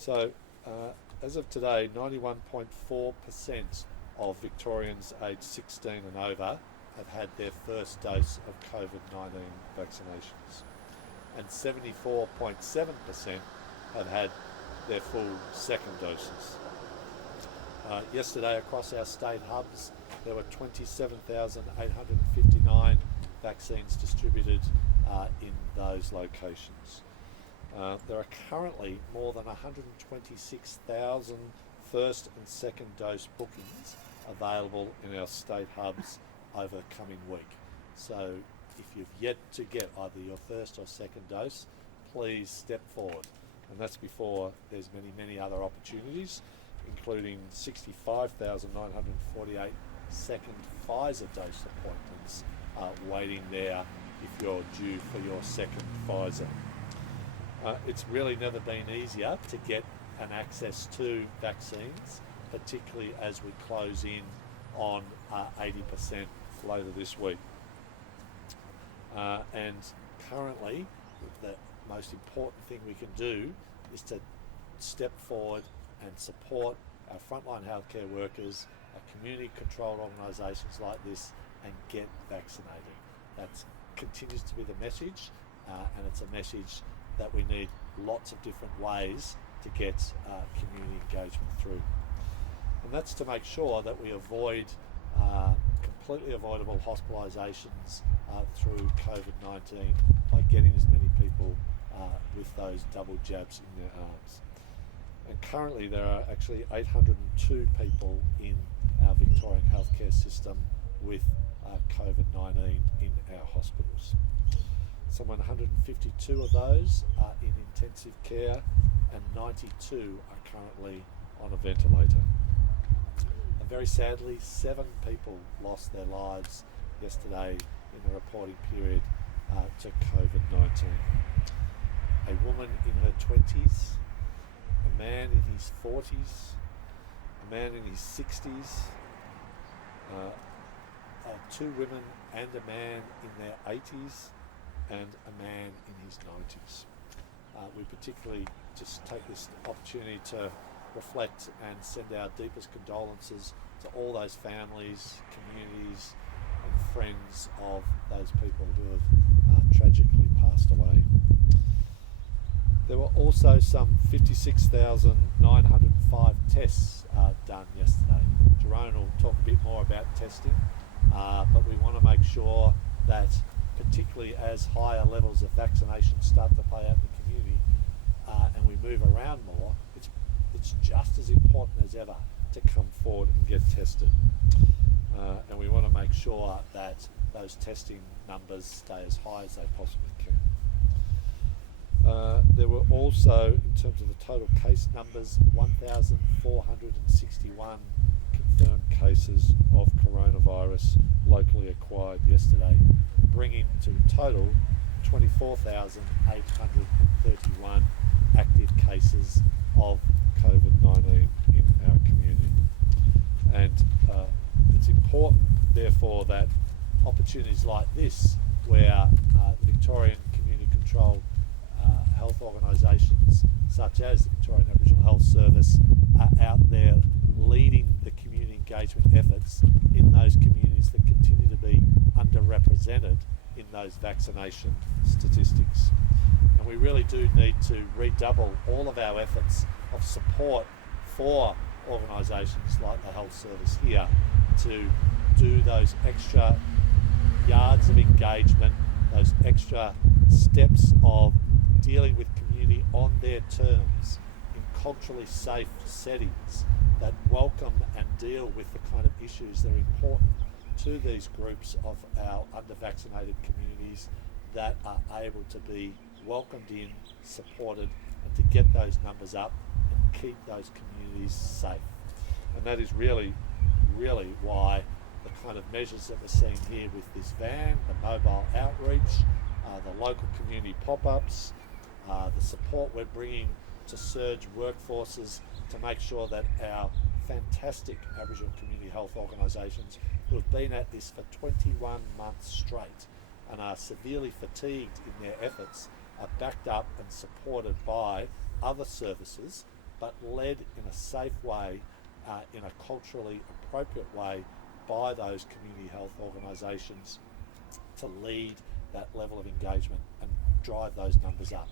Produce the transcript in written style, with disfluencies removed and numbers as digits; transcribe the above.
So, as of today, 91.4% of Victorians aged 16 and over have had their first dose of COVID-19 vaccinations, and 74.7% have had their full second doses. Yesterday, across our state hubs, there were 27,859 vaccines distributed in those locations. There are currently more than 126,000 first and second dose bookings available in our state hubs over the coming week. So if you've yet to get either your first or second dose, please step forward. And that's before there's many other opportunities, including 65,948 second Pfizer dose appointments waiting there if you're due for your second Pfizer. It's really never been easier to get an access to vaccines, particularly as we close in on 80% later this week. And currently, the most important thing we can do is to step forward and support our frontline healthcare workers, our community-controlled organisations like this, and get vaccinated. That continues to be the message, and it's a message that we need lots of different ways to get community engagement through. And that's to make sure that we avoid completely avoidable hospitalisations through COVID-19 by getting as many people with those double jabs in their arms. And currently there are actually 802 people in our Victorian healthcare system with COVID-19 in our hospitals. Some 152 of those are in intensive care and 92 are currently on a ventilator. And very sadly, 7 people lost their lives yesterday in the reporting period to COVID-19. A woman in her 20s, a man in his 40s, a man in his 60s, 2 women and a man in their 80s, and a man in his 90s. We particularly just take this opportunity to reflect and send our deepest condolences to all those families, communities and friends of those people who have tragically passed away. There were also some 56,905 tests done yesterday. Jerome will talk a bit more about testing, but we want to make sure that particularly as higher levels of vaccination start to play out in the community and we move around more, it's just as important as ever to come forward and get tested. And we want to make sure that those testing numbers stay as high as they possibly can. There were also, in terms of the total case numbers, 1,461 confirmed cases of coronavirus locally acquired yesterday, bringing to total 24,831 active cases of COVID-19 in our community. And it's important, therefore, that opportunities like this, where Victorian community-controlled health organisations such as the Victorian Aboriginal Health Service are out there leading the community engagement efforts in those communities that continue to be underrepresented in those vaccination statistics. And we really do need to redouble all of our efforts of support for organisations like the Health Service here to do those extra yards of engagement, those extra steps of dealing with community on their terms in culturally safe settings that welcome and deal with the kind of issues that are important to these groups of our under-vaccinated communities that are able to be welcomed in, supported, and to get those numbers up and keep those communities safe. And that is really why the kind of measures that we're seeing here with this van, the mobile outreach, the local community pop-ups, the support we're bringing to surge workforces to make sure that our fantastic Aboriginal community health organisations who have been at this for 21 months straight and are severely fatigued in their efforts are backed up and supported by other services but led in a safe way, in a culturally appropriate way by those community health organisations to lead that level of engagement and drive those numbers up.